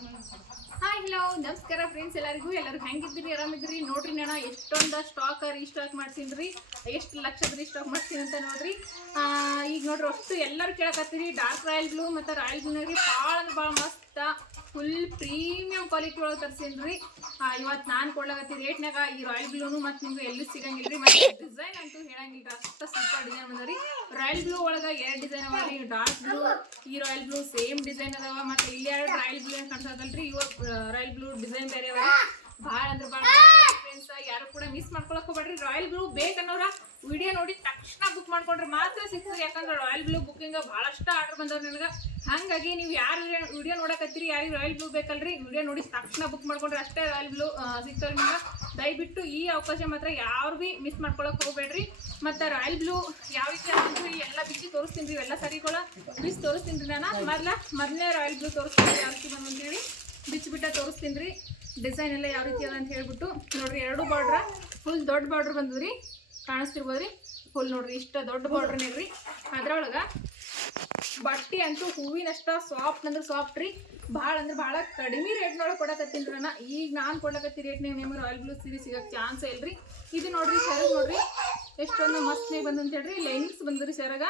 Hi hello ನಮಸ್ಕಾರ friends ಎಲ್ಲರಿಗೂ. ಎಲ್ಲರೂ ಹೆಂಗಿದ್ದೀರಿ? ಆರಾಮಿದ್ರಿ ನೋಡ್ರಿ ನಾನು ಎಷ್ಟೊಂದು ಸ್ಟಾಕ್ ರೀಸ್ಟಾಕ್ ರೀ ಎಷ್ಟು ಲಕ್ಷದ ರೀಸ್ಟಾಕ್ ಮಾಡ್ತೀನಿ ಅಂತ ನೋಡ್ರಿ. ಈಗ ನೋಡ್ರಿ ಅಷ್ಟು ಎಲ್ಲರೂ ಕೇಳಕತ್ತೀರಿ. ಡಾರ್ಕ್ ರಾಯಲ್ ಬ್ಲೂ ಮತ್ತು ರಾಯಲ್ ಬ್ಲೂನಾಗ್ರಿ ಭಾಳ ಅಂದ್ರೆ ಭಾಳ ಮಸ್ತ್ ಫುಲ್ ಪ್ರೀಮಿಯಂ ಕ್ವಾಲಿಟಿ ಒಳಗೆ ತರ್ಸೀನಿ ಇವತ್ತು ನಾನು ಕೊಡ್ಲಾಗತ್ತಿ ರೇಟ್ನಾಗ ಈ ರಾಯಲ್ ಬ್ಲೂನು ಮತ್ತು ನಿಮ್ಗೆ ಎಲ್ಲೂ ಸಿಗಂಗಿಲ್ಲ ರೀ. ಮತ್ತು ಡಿಸೈನ್ ಅಂತೂ ಹೇಳಂಗಿಲ್ಲ. ಅಷ್ಟು ಸೂಪರ್ ಡಿಸೈನ್ ಬಂದರಿ ರಾಯಲ್ ಬ್ಲೂ ಒಳಗೆ ಎರಡು ಡಿಸೈನ್ ಅವ ರೀ. ಡಾರ್ಕ್ ಬ್ಲೂ ಈ ರಾಯಲ್ ಬ್ಲೂ ಸೇಮ್ ಡಿಸೈನ್ ಅದಾವ. ಮತ್ತು ಇಲ್ಲಿ ಎರಡು ರಾಯಲ್ ಬ್ಲೂ ಏನು ಕಾಣಿಸೋದಲ್ರಿ ಇವತ್ತು ರಾಯಲ್ ಬ್ಲೂ ಡಿಸೈನ್ ಬೇರೆ ಅವ ಭಾಳ ಅಂದ್ರೆ ಭಾಳ ಫ್ರೆಂಡ್ಸ್ ಯಾರು ಕೂಡ ಮಿಸ್ ಮಾಡ್ಕೊಳಕ್ ಹೋಗ್ಬೇಡ್ರಿ. ರಾಯಲ್ ಬ್ಲೂ ಬೇಕನ್ನೋರ ವಿಡಿಯೋ ನೋಡಿ ತಕ್ಷಣ ಬುಕ್ ಮಾಡ್ಕೊಂಡ್ರೆ ಮಾತ್ರ ಸಿಗ್ತದೆ. ಯಾಕಂದ್ರೆ ರಾಯಲ್ ಬ್ಲೂ ಬುಕ್ಕಿಂಗ್ ಭಾಳಷ್ಟು ಆರ್ಡರ್ ಬಂದವ್ರು ನನಗೆ. ಹಾಗಾಗಿ ನೀವು ಯಾರು ವಿಡಿಯೋ ನೋಡಕತ್ತೀರಿ, ಯಾರಿಗೆ ರಾಯಲ್ ಬ್ಲೂ ಬೇಕಲ್ರಿ ವಿಡಿಯೋ ನೋಡಿ ತಕ್ಷಣ ಬುಕ್ ಮಾಡ್ಕೊಂಡ್ರೆ ಅಷ್ಟೇ ರಾಯಲ್ ಬ್ಲೂ ಸಿಗ್ತದೆ ನಿಮ್ಗೆ. ದಯವಿಟ್ಟು ಈ ಅವಕಾಶ ಮಾತ್ರ ಯಾರು ಭೀ ಮಿಸ್ ಮಾಡ್ಕೊಳಕ್ ಹೋಗ್ಬೇಡ್ರಿ. ಮತ್ತು ರಾಯಲ್ ಬ್ಲೂ ಯಾವ ರೀತಿ ಎಲ್ಲ ಬಿಚ್ಚಿ ತೋರಿಸ್ತೀನಿ ರೀ ಎಲ್ಲ ಸರಿಗಳ. ಬಿಚ್ಚಿ ತೋರಿಸ್ತೀನಿ ರೀ ನಾನು. ಮೊದಲ ಮೊದಲನೇ ರಾಯಲ್ ಬ್ಲೂ ತೋರಿಸ್ತೀನಿ ಯಾವ ರೀತಿ ಬಂದು ಅಂತೇಳಿ. ಬಿಚ್ಚಿಬಿಟ್ಟ ತೋರಿಸ್ತೀನಿ ರೀ. ಡಿಸೈನ್ ಎಲ್ಲ ಯಾವ ರೀತಿ ಅದ ಅಂತ ಹೇಳ್ಬಿಟ್ಟು, ನೋಡ್ರಿ ಎರಡು ಬಾರ್ಡ್ರ ಫುಲ್ ದೊಡ್ಡ ಬಾರ್ಡ್ರ್ ಬಂದದ್ರಿ. ಕಾಣಿಸ್ತಿರ್ಬೋದ್ರಿ? ಫುಲ್ ನೋಡ್ರಿ, ಇಷ್ಟ ದೊಡ್ಡ ಬಾರ್ಡ್ರ್ ನೀರಿ ಅದ್ರೊಳಗೆ ಬಟ್ಟೆ ಅಂತೂ ಹೂವಿನಷ್ಟ ಸಾಫ್ಟ್ ಅಂದ್ರೆ ಸಾಫ್ಟ್ ರೀ. ಭಾಳ ಅಂದ್ರೆ ಭಾಳ ಕಡಿಮೆ ರೇಟ್ನೊಳಗೆ ಕೊಡಕತ್ತೀನಿ ರೀ ನಾನು ಈಗ ನಾನು ಕೊಡಕತ್ತಿ ರೇಟ್ನಾಗ ನಿಮ್ಗೆ ರಾಯಲ್ ಬ್ಲೂ ಸೀರೆ ಸಿಗೋಕ್ಕೆ ಚಾನ್ಸ್ ಇಲ್ರಿ. ಇದು ನೋಡ್ರಿ ಸೆರಗ್ ನೋಡ್ರಿ. ಎಷ್ಟೊಂದು ಮಸ್ತ್ನಾಗ ಬಂದು ಅಂತ ಹೇಳ್ರಿ. ಲೈನಿಂಗ್ಸ್ ಬಂದ್ರಿ ಸೆರಗ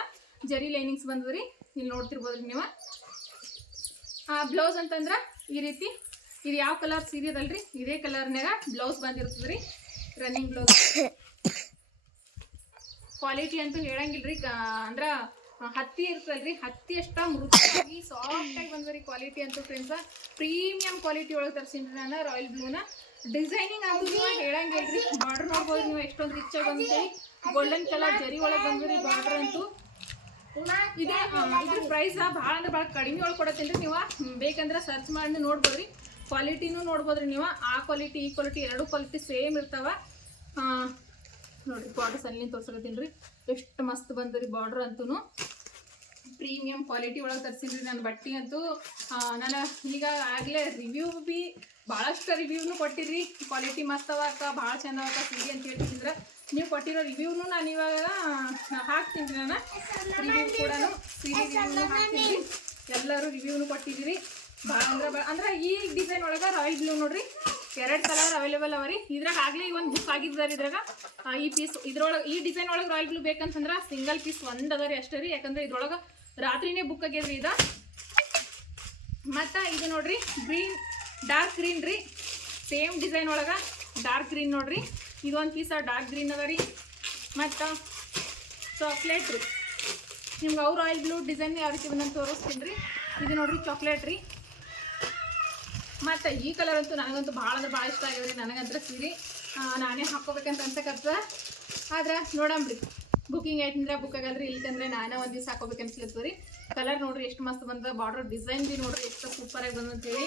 ಜರಿ ಲೈನಿಂಗ್ಸ್ ಬಂದ್ರಿ ಇಲ್ಲಿ ನೋಡ್ತಿರ್ಬೋದ್ರಿ ನೀವು. ಆ ಬ್ಲೌಸ್ ಅಂತಂದ್ರೆ ಈ ರೀತಿ ಇದು ಯಾವ ಕಲರ್ ಸೀರೆದಲ್ರಿ ಇದೇ ಕಲರ್ನಾಗ ಬ್ಲೌಸ್ ಬಂದಿರ್ತದ್ರಿ ರನ್ನಿಂಗ್ ಬ್ಲೌಸ್ ಕ್ವಾಲಿಟಿ ಅಂತೂ ಹೇಳಂಗಿಲ್ರಿ ಅಂದ್ರ ಹತ್ತಿ ಇರ್ತಲ್ರಿ ಹತ್ತಿ ಅಷ್ಟ ಮೃದುವಾಗಿ ಸಾಫ್ಟ್ ಆಗಿ ಬಂದ್ರಿ ಕ್ವಾಲಿಟಿ ಅಂತೂ ಫ್ರೆಂಡ್ಸ್ ಪ್ರೀಮಿಯಂ ಕ್ವಾಲಿಟಿ ಒಳಗೆ ತರಿಸಿನ್ರಿ ನಾನು ರಾಯಲ್ ಬ್ಲೂನ ಡಿಸೈನಿಂಗ್ ಅಂತೂ ಹೇಳಂಗಿಲ್ರಿ ಬಾರ್ಡರ್ ನೋಡ್ಬೋದು ನೀವು ಎಷ್ಟೊಂದು ರಿಚ್ ಆಗಿ ಬಂದ್ರಿ ಗೋಲ್ಡನ್ ಕಲರ್ ಜರಿ ಒಳಗೆ ಬಂದ್ರಿ ಬಾರ್ಡರ್ ಅಂತೂ. ಇದೇ ಇದ್ರ ಪ್ರೈಸ್ ಭಾಳ ಅಂದ್ರೆ ಭಾಳ ಕಡಿಮೆ ಒಳಗೆ ಕೊಡತ್ತೀನಿ ನೀವು. ಬೇಕಂದ್ರೆ ಸರ್ಚ್ ಮಾಡಿ ನೋಡ್ಬೋದ್ರಿ. ಕ್ವಾಲಿಟಿನೂ ನೋಡ್ಬೋದ್ರಿ ನೀವು. ಆ ಕ್ವಾಲಿಟಿ ಈ ಕ್ವಾಲಿಟಿ ಎರಡು ಕ್ವಾಲಿಟಿ ಸೇಮ್ ಇರ್ತಾವ. ನೋಡ್ರಿ ಬಾರ್ಡರ್ಸ್ ಅಲ್ಲಿ ತೋರ್ಸಕತ್ತೀನಿ ರೀ. ಎಷ್ಟು ಮಸ್ತ್ ಬಂದ್ರಿ ಬಾರ್ಡರ್ ಅಂತೂ ಪ್ರೀಮಿಯಂ ಕ್ವಾಲಿಟಿ ಒಳಗೆ ತರಿಸಿದ್ರಿ ನನ್ನ ಬಟ್ಟೆ ಅಂತೂ. ನಾನು ಈಗ ಆಗಲೇ ರಿವ್ಯೂ ಬಿ ಭಾಳಷ್ಟು ರಿವ್ಯೂನು ಕೊಟ್ಟಿರಿ. ಕ್ವಾಲಿಟಿ ಮಸ್ತ್ ಅವ ಅಕ್ಕ ಭಾಳ ಚೆಂದ ಅಕ್ಕ ಸೀರೆ ಅಂತ ಹೇಳ್ತಿದ್ರೆ. ನೀವು ಕೊಟ್ಟಿರೋ ರಿವ್ಯೂನು ನಾನು ಇವಾಗ ಹಾಕ್ತೀನಿ ನಾನು. ರಿವ್ಯೂ ಕೂಡ ಸೀರೆ ರಿವ್ಯೂನು ಹಾಕ್ತೀನಿ ಎಲ್ಲರೂ ರಿವ್ಯೂನು ಕೊಟ್ಟಿದ್ದೀರಿ. ಭಾಳ ಅಂದ್ರೆ ಅಂದ್ರೆ ಈ ಡಿಸೈನ್ ಒಳಗೆ ರಾಯಲ್ ಬ್ಲೂ ನೋಡ್ರಿ. ಎರಡು ಕಲರ್ ಅವೈಲೇಬಲ್ ಅವ ರೀ. ಇದ್ರಾಗ ಆಗಲೇ ಒಂದು ಬುಕ್ ಆಗಿದ್ದಾರೆ ಇದ್ರಾಗ. ಈ ಪೀಸ್ ಇದ್ರೊಳಗೆ, ಈ ಡಿಸೈನ್ ಒಳಗೆ ರಾಯಲ್ ಬ್ಲೂ ಬೇಕಂತಂದ್ರೆ ಸಿಂಗಲ್ ಪೀಸ್ ಒಂದು ಅದ ರೀ ಅಷ್ಟೇ ರೀ. ಯಾಕಂದ್ರೆ ಇದ್ರೊಳಗೆ ರಾತ್ರಿನೇ ಬುಕ್ ಆಗ್ಯದ್ರಿ ಇದು. ಮತ್ತು ಇದು ನೋಡ್ರಿ ಗ್ರೀನ್ ಡಾರ್ಕ್ ಗ್ರೀನ್ ರೀ. ಸೇಮ್ ಡಿಸೈನ್ ಒಳಗೆ ಡಾರ್ಕ್ ಗ್ರೀನ್ ನೋಡ್ರಿ. ಇದೊಂದು ಪೀಸ ಡಾರ್ಕ್ ಗ್ರೀನ್ ಅದ ರೀ. ಮತ್ತು ಚಾಕ್ಲೇಟ್ ರೀ. ನಿಮ್ಗೆ ಅವ್ರು ಆಯಿಲ್ ಬ್ಲೂ ಡಿಸೈನ್ ಯಾವ ರೀತಿ ಬಂದಂತ ತೋರಿಸ್ತೀನಿ ರೀ. ಇದು ನೋಡ್ರಿ ಚಾಕ್ಲೇಟ್ ರೀ. ಮತ್ತು ಈ ಕಲರ್ ಅಂತೂ ನನಗಂತೂ ಭಾಳ ಅಂದ್ರೆ ಭಾಳ ಇಷ್ಟ ರೀ ನನಗಂತ್ರ ಸೀರೆ ನಾನೇ ಹಾಕೋಬೇಕಂತ ಅನ್ಸಕತ್ತ ಆದ್ರೆ ನೋಡಂಬ್ರಿ ಬುಕಿಂಗ್ ಐತಂದ್ರೆ ಬುಕ್ ಆಗಲ್ರಿ, ಇಲ್ಕಂದ್ರೆ ನಾನೇ ಒಂದು ದಿವಸ ಹಾಕೋಬೇಕು ಅನ್ಸ್ಲತ್ತು ರೀ ಕಲರ್ ನೋಡ್ರಿ, ಎಷ್ಟು ಮಸ್ತ್ ಬಂದ ಬಾರ್ಡರ್ ಡಿಸೈನ್ ಬಿ ನೋಡ್ರಿ, ಎಷ್ಟು ಸೂಪರ್ ಆಗಿ ಬಂದಂತೇಳಿ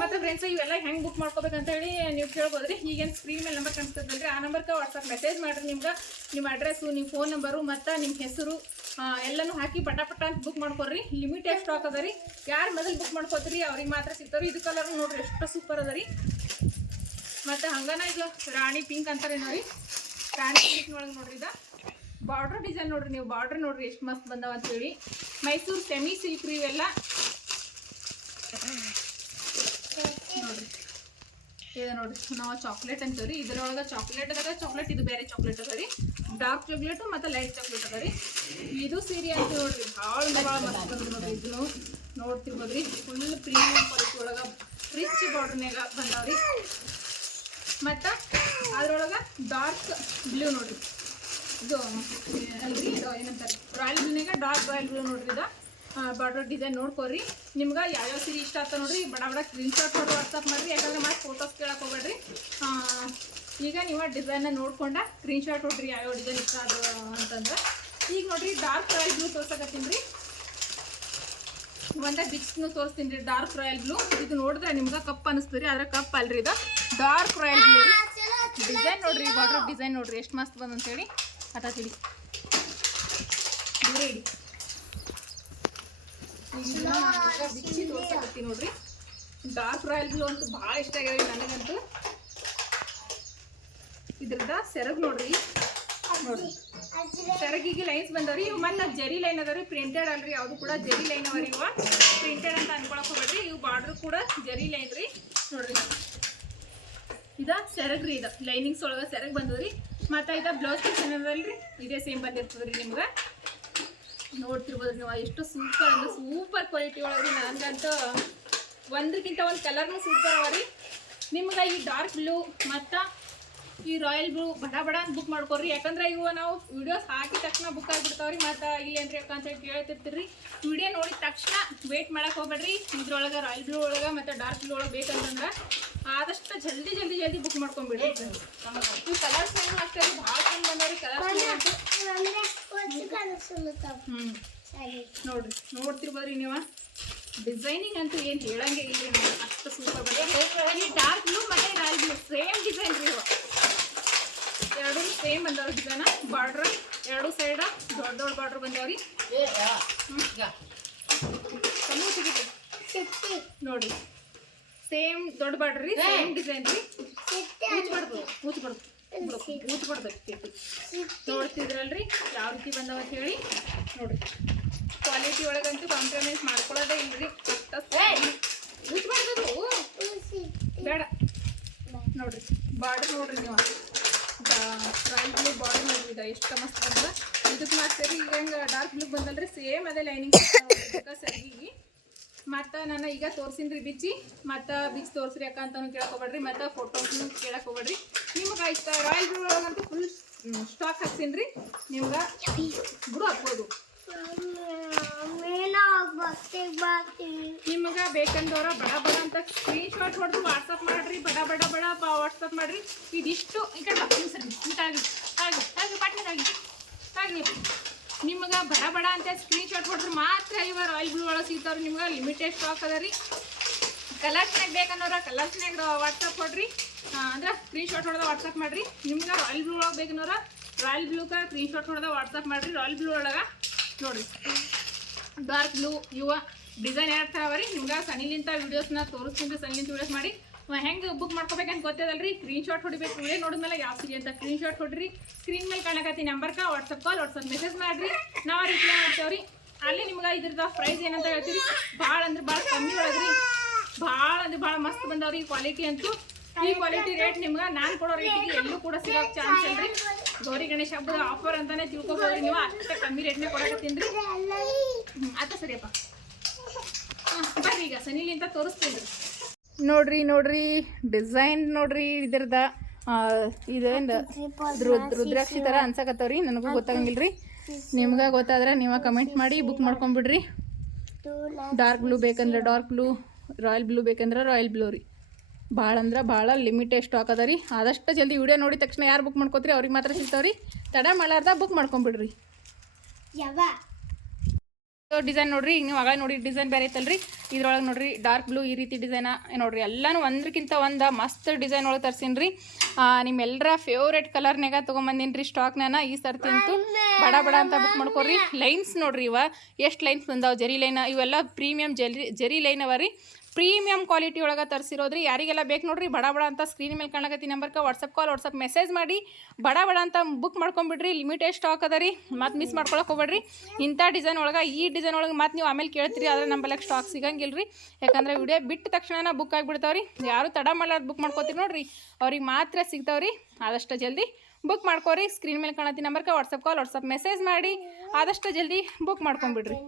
ಮತ್ತೆ ಫ್ರೆಂಡ್ಸ್ ಇವೆಲ್ಲ ಹೆಂಗೆ ಬುಕ್ ಮಾಡ್ಕೋಬೇಕಂತ ಹೇಳಿ ನೀವು ಕೇಳ್ಬೋದ್ರಿ. ಈಗೇನು ಸ್ಕ್ರೀನ್ ಮೇಲೆ ನಂಬರ್ ಕಾಣಿಸ್ತದಲ್ರಿ ಆ ನಂಬರ್ಗೆ ವಾಟ್ಸಪ್ ಮೆಸೇಜ್ ಮಾಡಿರಿ ನಿಮ್ಗೆ. ನಿಮ್ಮ ಅಡ್ರೆಸ್ಸು ನಿಮ್ಮ ಫೋನ್ ನಂಬರು ಮತ್ತು ನಿಮ್ಮ ಹೆಸರು ಎಲ್ಲನೂ ಹಾಕಿ ಪಟ ಅಂತ ಬುಕ್ ಮಾಡ್ಕೊಡ್ರಿ. ಲಿಮಿಟೆಡ್ ಸ್ಟಾಕ್ ಅದ ರೀ? ಯಾರು ಮೊದಲು ಬುಕ್ ಮಾಡ್ಕೋತೀರಿ, ಅವ್ರಿಗೆ ಮಾತ್ರ ಸಿಗ್ತಾವ್ರಿ. ಇದು ಕಲರ್ ನೋಡ್ರಿ, ಎಷ್ಟು ಸೂಪರ್ ಅದ ರೀ. ಮತ್ತು ಹಂಗನ ಇದು ರಾಣಿ ಪಿಂಕ್ ಅಂತಾರೇನೋ ರೀ? ರಾಣಿ ಪಿಂಕ್ ಒಳಗೆ ನೋಡ್ರಿ ಇದು. ಬಾರ್ಡ್ರ್ ಡಿಸೈನ್ ನೋಡ್ರಿ, ನೀವು ಬಾರ್ಡ್ರ್ ನೋಡ್ರಿ ಎಷ್ಟು ಮಸ್ತ್ ಬಂದಾವೆ ಅಂತ ಹೇಳಿ. ಮೈಸೂರು ಸೆಮಿ ಸಿಲ್ಕ್ ರೀ ಇವೆಲ್ಲ. ನೋಡ್ರಿ. ಇದು ನೋಡ್ರಿ, ನಾವು ಚಾಕ್ಲೇಟ್ ಅಂತೀವ್ರಿ. ಇದ್ರೊಳಗೆ ಚಾಕ್ಲೇಟ್ ಅದಾಗ ಚಾಕ್ಲೇಟ್ ಇದು ಬೇರೆ ಚಾಕ್ಲೇಟ್ ಅದ ರೀ. ಡಾರ್ಕ್ ಚಾಕ್ಲೇಟು ಮತ್ತು ಲೈಟ್ ಚಾಕ್ಲೇಟ್ ಅದ ರೀ. ಇದು ಸೀರೆ ಅಂತ ನೋಡ್ರಿ, ಭಾಳ ಭಾಳ ಮಸ್ತ್ ಬಂದ್ರಿ ನೋಡ್ರಿ ನೋಡ್ತಿರ್ಬೋದ್ರಿ ಫುಲ್ ಪ್ರೀಮಿಯಂ ಕ್ವಾಲಿಟಿ ಒಳಗೆ ರಿಚ್ ಬಾರ್ಡ್ರ್ನಾಗ ಬಂದಾವ್ರಿ ಮತ್ತು ಅದ್ರೊಳಗೆ ಡಾರ್ಕ್ ಬ್ಲೂ ನೋಡ್ರಿ. ಇದು ಅಲ್ರಿ ಏನಂತಾರೆ ರಾಯಲ್ ಬ್ಲೂನಾಗ ಡಾರ್ಕ್ ರಾಯಲ್ ಬ್ಲೂ ನೋಡ್ರಿ ಇದು. ಬಾರ್ಡರ್ ಡಿಸೈನ್ ನೋಡ್ಕೊರಿ. ನಿಮ್ಗೆ ಯಾವ್ಯಾವ ಸೀರೆ ಇಷ್ಟ ಆಗ್ತಾವ ನೋಡ್ರಿ ಬಡ ಬಡ ಸ್ಕ್ರೀನ್ಶಾಟ್ ಹೊಡೆದು ವಾಟ್ಸಪ್ ಮಾಡಿರಿ ಯಾಕಂದ್ರೆ ಮತ್ತೆ ಫೋಟೋಸ್ ಕೇಳಕ್ಕೆ ಹೋಗ್ಬೇಡ್ರಿ. ಈಗ ನೀವು ಡಿಸೈನ್ನ ನೋಡ್ಕೊಂಡ ಸ್ಕ್ರೀನ್ಶಾಟ್ ಹೊಡ್ರಿ ಯಾವ್ಯಾವ ಡಿಸೈನ್ ಇಷ್ಟ ಅದು ಅಂತಂದ್ರೆ. ಈಗ ನೋಡ್ರಿ ಡಾರ್ಕ್ ರಾಯಲ್ ಬ್ಲೂ ತೋರ್ಸಕತ್ತೀನಿ ರೀ. ಒಂದೇ ಬಿಕ್ಸ್ನು ತೋರಿಸ್ತೀನಿ ರೀ ಡಾರ್ಕ್ ರಾಯಲ್ ಬ್ಲೂ ಇದು ನೋಡಿದ್ರೆ ನಿಮ್ಗೆ ಕಪ್ ಅನಿಸ್ತು ರೀ ಆದ್ರೆ ಕಪ್ ಅಲ್ರಿ ಇದು. ಡಾರ್ಕ್ ರಾಯಲ್ ಬ್ಲೂ ರೀ. ಡಿಸೈನ್ ನೋಡ್ರಿ ಬಾರ್ಡರ್ ಡಿಸೈನ್ ನೋಡ್ರಿ ಎಷ್ಟು ಮಸ್ತ್ ಬಂದ ಅಟ ತಿಳಿ. ದೂರ ಇಡಿ. ಬಿಚ್ಚಿ ತೋರ್ಸಕತ್ತೀನಿ ನೋಡ್ರಿ. ಡಾರ್ಕ್ ರಾಯಲ್ ಬ್ಲೂ ಅಂತೂ ಭಾಳ ಇಷ್ಟ ಆಗ್ಯಾವ ನನಗಂತೂ. ಇದ್ರದ ಸೆರಗ್ ನೋಡ್ರಿ. ನೋಡ್ರಿ. ಸೆರಗಿಗೆ ಲೈನ್ಸ್ ಬಂದವ್ರಿ. ಇವು ಮನ್ನ ಜರಿ ಲೈನ್ ಅದಾವ್ರಿ. ಪ್ರಿಂಟೆಡ್ ಅಲ್ರಿ. ಯಾವುದು ಕೂಡ ಜರಿ ಲೈನ್ ಅವರಿ ಇವ. ಪ್ರಿಂಟೆಡ್ ಅಂತ ಅನ್ಕೊಳಕ್ ಹೋಗ್ಬೇಡ್ರಿ. ಇವು ಬಾರ್ಡರ್ ಕೂಡ ಜರಿ ಲೈನ್ ರೀ. ನೋಡ್ರಿ. ಇದ ಸೆರಗ್ ರೀ ಇದ. ಲೈನಿಂಗ್ಸ್ ಒಳಗ ಸೆರಗ್ ಬಂದವ್ರಿ ಮತ್ತ ಇದ ಬ್ಲೌಸ್ ಪೀಸ್ ಏನದಲ್ರಿ ಇದೇ ಸೇಮ್ ಬಂದಿರ್ತದ್ರಿ ನಿಮ್ಗೆ. ನೋಡ್ತಿರ್ಬೋದ್ರಿ ನೀವು, ಎಷ್ಟು ಸೂಪರ್ ಅಂದ್ರೆ ಸೂಪರ್ ಕ್ವಾಲಿಟಿ ಒಳಗ್ರಿ ನನಗಂತೂ ಒಂದಕ್ಕಿಂತ ಒಂದು ಕಲರ್ನು ಸೂಪರ್ ಅವ ರೀ. ನಿಮ್ಗೆ ಈ ಡಾರ್ಕ್ ಬ್ಲೂ ಮತ್ತು ಈ ರಾಯಲ್ ಬ್ಲೂ ಬಡ ಬಡ ಅಂತ ಬುಕ್ ಮಾಡ್ಕೊರಿ ಯಾಕಂದ್ರೆ ಇವು ನಾವು ವಿಡಿಯೋಸ್ ಹಾಕಿದ ತಕ್ಷಣ ಬುಕ್ ಆಗಿಬಿಡ್ತಾವ್ರಿ. ಮತ್ತು ಇಲ್ಲೇನ್ರಿ ಅಕ್ಕ ಅಂತ ಹೇಳಿ ಕೇಳ್ತಿರ್ತೀರಿ. ವಿಡಿಯೋ ನೋಡಿದ ತಕ್ಷಣ ವೇಟ್ ಮಾಡಕ್ಕೆ ಹೋಗ್ಬೇಡ್ರಿ. ಇದ್ರೊಳಗೆ ರಾಯಲ್ ಬ್ಲೂ ಒಳಗೆ ಮತ್ತೆ ಡಾರ್ಕ್ ಬ್ಲೂ ಒಳಗೆ ಬೇಕಂತಂದ್ರೆ ಆದಷ್ಟು ಜಲ್ದಿ ಜಲ್ದಿ ಜಲ್ದಿ ಬುಕ್ ಮಾಡ್ಕೊಂಬಿಡ್ರಿ. ಇವು ಕಲರ್ಸ್ ಏನು ಅಷ್ಟೇ ರೀ ಭಾಳ ಚಂದ ಬಂದವ್ರಿ ಕಲರ್ಸ್ ಹ್ಞೂ ನೋಡ್ರಿ. ನೋಡ್ತಿರ್ಬೋದ್ರಿ ನೀವು. ಡಿಸೈನಿಂಗ್ ಅಂತೂ ಏನು ಹೇಳಂಗೆ ಇಲ್ಲ ಅಷ್ಟು ಸೂಪರ್ ಬಂದ್ರೆ ಈ ಡಾರ್ಕ್ ಬ್ಲೂ ಮತ್ತೆ ರಾಯಲ್ ಬ್ಲೂ ಸೇಮ್ ಡಿಸೈನ್ ರೀ ಇವು. ಎರಡು ಸೇಮ್ ಬಂದವ್ರ ಡಿಸೈನ್. ಬಾರ್ಡ್ರ್, ಎರಡು ಸೈಡ ದೊಡ್ಡ ದೊಡ್ಡ ಬಾರ್ಡ್ರ್ ಬಂದವ್ರಿ. ಹ್ಞೂ ಸಿಗುತ್ತೆ. ನೋಡಿ, ಸೇಮ್ ದೊಡ್ಡ ಬಾರ್ಡ್ರ್ ರೀ, ಸೇಮ್ ಡಿಸೈನ್ ರೀ. ಮುಚ್ಬಾರ್ದು ಮುಚ್ಬಾರ್ದು ಮುಚ್ಬಾರ್ದು ನೋಡ್ತಿದ್ರಲ್ರಿ, ಯಾವ ರೀತಿ ಬಂದವ ಅಂತ ಹೇಳಿ. ನೋಡ್ರಿ. ಕ್ವಾಲಿಟಿ ಒಳಗಂತೂ ಕಾಂಪ್ರಮೈಸ್ ಮಾಡ್ಕೊಳ್ಳೋದೇ ಇಲ್ರಿ. ಮುಚ್ಬಾರ್ದು ಬೇಡ. ನೋಡ್ರಿ, ಬಾರ್ಡರ್ ನೋಡ್ರಿ ನೀವು. ರಾಯಲ್ ಬ್ಲೂ ಬಾರ್ಡರ್ ನೋಡ್ರಿ ಇದು. ಎಷ್ಟು ಮಸ್ತ್ ಬಂದ ಇದಕ್ಕೆ ಮಾಡ್ತೀರಿ ಈಗ ಹೆಂಗೆ ಡಾರ್ಕ್ ಬ್ಲೂ ಬಂದಲ್ರಿ ಸೇಮ್ ಅದೇ ಲೈನಿಂಗ್ ಸರಿಗಿ ಮತ್ತು ನಾನು ಈಗ ತೋರಿಸಿನ್ರಿ ಬಿಚ್ಚಿ. ಮತ್ತು ಬಿಚ್ಚಿ ತೋರಿಸ್ರಿ ಅಕ್ಕ ಕೇಳಕ್ ಹೋಗ್ಬೇಡ್ರಿ ಮತ್ತು ಫೋಟೋಸ್ನು ಕೇಳಕ ಹೋಗ್ಬೇಡ್ರಿ ನಿಮ್ಗೆ ಇಷ್ಟ ರಾಯಲ್ ಬ್ಲೂ ಒಳಗಂತೂ ಫುಲ್ ಸ್ಟಾಕ್ ಹಾಕ್ಸಿನ್ರಿ. ನಿಮ್ಗೆ ಬಿಡು ಹಾಕ್ಬೋದು. ನಿಮಗೆ ಬೇಕಂದವ್ರ ಬಡ ಬಡ ಅಂತ ಸ್ಕ್ರೀನ್ ಶಾಟ್ ಹೊಡೆದು ವಾಟ್ಸಪ್ ಮಾಡ್ರಿ, ಬಡ ಬಡ ಬಡ ವಾಟ್ಸಪ್ ಮಾಡ್ರಿ. ಇದಿಷ್ಟು, ಈ ಕಡೆ ಬಾ ನೀವು ಸರಿ ತಾಗಿ ತಾಗಿ ಆಗಿ ಪಾಟ್ನೆ ತಾಗಿ ತಾಗಿ. ನಿಮ್ಗೆ ಬಡ ಬಡ ಅಂತ ಸ್ಕ್ರೀನ್ ಶಾಟ್ ಹೊಡೆದ್ರೆ ಮಾತ್ರ ಇವ ರಾಯಲ್ ಬ್ಲೂ ಒಳಗೆ ಸಿಗ್ತಾವ್ರಿ. ನಿಮ್ಗೆ ಲಿಮಿಟೆಡ್ ಸ್ಟಾಕ್ ಅದ ರೀ. ಕಲರ್ಸ್ನಾಗ ಬೇಕನ್ನೋರ ಕಲರ್ಸ್ನಾಗ ವಾಟ್ಸಪ್ ಕೊಡ್ರಿ ಅಂದ್ರೆ ಸ್ಕ್ರೀನ್ ಶಾಟ್ ಹೊಡೆದ ವಾಟ್ಸಪ್ ಮಾಡ್ರಿ. ನಿಮ್ಗೆ ರಾಯಲ್ ಬ್ಲೂ ಒಳಗೆ ಬೇಕನ್ನೋರ ರಾಯಲ್ ಬ್ಲೂಕ ಸ್ಕ್ರೀನ್ ಶಾಟ್ ಹೊಡೆದ ವಾಟ್ಸಪ್ ಮಾಡ್ರಿ. ರಾಯಲ್ ಬ್ಲೂ ಒಳಗೆ ನೋಡ್ರಿ. ಡಾರ್ಕ್ ಬ್ಲೂ ಇವ ಡಿಸೈನ್ ಎರಡು ಥರ ಅವ ರೀ ನಿಮ್ಗೆ ಸನಿಲಿಂತ ವೀಡಿಯೋಸ್ನ ತೋರಿಸ್ತೀನಿ ಸನಿಲಿಂತ ವೀಡಿಯೋಸ್ ಮಾಡಿ. ಹೆಂಗೆ ಬುಕ್ ಮಾಡ್ಕೋಬೇಕಂತ ಗೊತ್ತದಲ್ರಿ ಸ್ಕ್ರೀನ್ ಶಾಟ್ ಹೊಡಿಬೇಕು. ವಿಡಿಯೋ ನೋಡಿದ್ಮೇಲೆ ಯಾವ ಸಿಗಿ ಅಂತ ಸ್ಕ್ರೀನ್ ಶಾಟ್ ಹೊಡ್ರಿ. ಸ್ಕ್ರೀನ್ ಮೇಲೆ ಕಾಣಕತ್ತಿ ನಂಬರ್ಕ ವಾಟ್ಸಪ್ ಕಾಲ್ ವಾಟ್ಸಪ್ ಮೆಸೇಜ್ ಮಾಡ್ರಿ. ನಾವು ರಿಪ್ಲೈ ಮಾಡ್ತೇವ್ರಿ. ಅಲ್ಲಿ ನಿಮ್ಗೆ ಇದ್ರದ ಪ್ರೈಸ್ ಏನಂತ ಹೇಳ್ತೀವಿ ಭಾಳ ಅಂದ್ರೆ ಭಾಳ ಕಮ್ಮಿ ಒಳಗ್ರಿ. ಭಾಳ ಅಂದ್ರೆ ಭಾಳ ಮಸ್ತ್ ಬಂದವ್ರಿ ಕ್ವಾಲಿಟಿ ಅಂತೂ. ಈ ಕ್ವಾಲಿಟಿ ರೇಟ್ ನಿಮ್ಗೆ ನಾನು ಕೊಡೋ ರೇಟಿಗೆ ಎಲ್ಲೂ ಕೂಡ ಸಿಗೋ ಚಾನ್ಸ್ ಇಲ್ರಿ. ಗೌರಿ ಗಣೇಶ ಹಬ್ಬದ ಆಫರ್ ಅಂತಾನೆ ತಿಳ್ಕೊಬೋದು ನೀವು, ಅಷ್ಟೇ ಕಮ್ಮಿ ರೇಟ್ನೇ ಕೊಡಕತ್ತೀನಿ ರೀ ಹ್ಞೂ ಆತ ಸರಿಯಪ್ಪ? ಬರ್ರಿ ಈಗ ಸನಿಲಿಂತ ತೋರಿಸ್ತೀನಿ ನೋಡ್ರಿ ನೋಡ್ರಿ ಡಿಸೈನ್ ನೋಡ್ರಿ ಇದ್ರದ ರುದ್ರಾಕ್ಷಿ ಥರ ಅನ್ಸಕತ್ತವ್ರಿ, ನನಗೂ ಗೊತ್ತಾಗಂಗಿಲ್ರಿ. ನಿಮ್ಗೆ ಗೊತ್ತಾದ್ರೆ ನೀವ ಕಮೆಂಟ್ ಮಾಡಿ ಬುಕ್ ಮಾಡ್ಕೊಂಬಿಡ್ರಿ. ಡಾರ್ಕ್ ಬ್ಲೂ ಬೇಕಂದ್ರೆ ಡಾರ್ಕ್ ಬ್ಲೂ ರಾಯಲ್ ಬ್ಲೂ ಬೇಕಂದ್ರೆ ರಾಯಲ್ ಬ್ಲೂ ರೀ. ಭಾಳ ಅಂದ್ರೆ ಭಾಳ ಲಿಮಿಟ್ ಸ್ಟಾಕ್ ಅದ ರೀ. ಆದಷ್ಟು ಜಲ್ದಿ ವಿಡಿಯೋ ನೋಡಿದ ತಕ್ಷಣ ಯಾರು ಬುಕ್ ಮಾಡ್ಕೋತೀರಿ ಅವ್ರಿಗೆ ಮಾತ್ರ ಸಿಗ್ತಾವ್ರಿ. ತಡ ಮಾಡಾರ್ದ ಬುಕ್ ಮಾಡ್ಕೊಂಬಿಡ್ರಿ. ಡಿಸೈನ್ ನೋಡ್ರಿ ಈಗ ನೀವು ಆಗ ನೋಡಿ ಡಿಸೈನ್ ಬೇರೆ ಐತಲ್ರಿ. ಇದ್ರೊಳಗೆ ನೋಡ್ರಿ ಡಾರ್ಕ್ ಬ್ಲೂ ಈ ರೀತಿ ಡಿಸೈನ ನೋಡ್ರಿ ಎಲ್ಲಾನು ಒಂದ್ರಕ್ಕಿಂತ ಒಂದು ಮಸ್ತ್ ಡಿಸೈನ್ ಒಳಗೆ ತರ್ಸೀನಿ ರೀ ನಿಮ್ಮೆಲ್ಲರ ಫೇವ್ರೇಟ್ ಕಲರ್ನಾಗ ತೊಗೊಂಬಂದಿನ್ರಿ ರೀ ಸ್ಟಾಕ್ನಾನ ಈ ಸರ್ತಿ ಅಂತೂ ಬಡ ಬಡ ಅಂತ ಬುಕ್ ಮಾಡ್ಕೊರಿ ಲೈನ್ಸ್ ನೋಡ್ರಿ ಇವ ಎಷ್ಟು ಲೈನ್ಸ್ ಬಂದಾವ? ಜರಿ ಲೈನ್ ಇವೆಲ್ಲ ಪ್ರೀಮಿಯಂ ಜರಿ ಜರಿ ಲೈನ್ ಅವ ರೀ. ಪ್ರೀಮಿಯಂ ಕ್ವಾಲಿಟಿ ಒಳಗೆ ತರಿಸಿರೋದ್ರಿ. ಯಾರಿಗೆಲ್ಲ ಬೇಕು ನೋಡ್ರಿ, ಬಡ ಬಡ ಅಂತ ಸ್ಕ್ರೀನ್ ಮೇಲೆ ಕಾಣಕತ್ತಿ ನಂಬರ್ಗೆ ವಾಟ್ಸಪ್ ಕಾಲ್ ವಾಟ್ಸಪ್ ಮೆಸೇಜ್ ಮಾಡಿ, ಬಡ ಬಡ ಅಂತ ಬುಕ್ ಮಾಡ್ಕೊಂಬಿಡ್ರಿ ಲಿಮಿಟೆಡ್ ಸ್ಟಾಕ್ ಅದ ರೀ ಮತ್ತು ಮಿಸ್ ಮಾಡ್ಕೊಳಕ್ಕೆ ಹೋಗ್ಬೇಡ್ರಿ. ಇಂಥ ಡಿಸೈನ್ ಒಳಗೆ, ಈ ಡಿಸೈನ್ ಒಳಗೆ ಮತ್ತು ನೀವು ಆಮೇಲೆ ಕೇಳ್ತೀರಿ, ಆದರೆ ನಂಬಲ್ಲಿ ಸ್ಟಾಕ್ ಸಿಗಂಗಿಲ್ಲ ರೀ ಯಾಕಂದ್ರೆ ವಿಡಿಯೋ ಬಿಟ್ಟ ತಕ್ಷಣ ಬುಕ್ ಆಗಿಬಿಡ್ತಾವ್ರಿ. ಯಾರು ತಡ ಮಾಡ್ಲಾರ್ದು ಬುಕ್ ಮಾಡ್ಕೋತೀರಿ ನೋಡ್ರಿ. ಅವ್ರಿಗೆ ಮಾತ್ರ ಸಿಗ್ತಾವ್ರಿ. ಆದಷ್ಟು ಜಲ್ದಿ ಬುಕ್ ಮಾಡ್ಕೋರಿ. ಸ್ಕ್ರೀನ್ ಮೇಲೆ ಕಾಣತ್ತಿ ನಂಬರ್ಗೆ ವಾಟ್ಸಪ್ ಕಾಲ್ ವಾಟ್ಸಪ್ ಮೆಸೇಜ್ ಮಾಡಿ, ಆದಷ್ಟು ಜಲ್ದಿ ಬುಕ್ ಮಾಡ್ಕೊಂಬಿಡ್ರಿ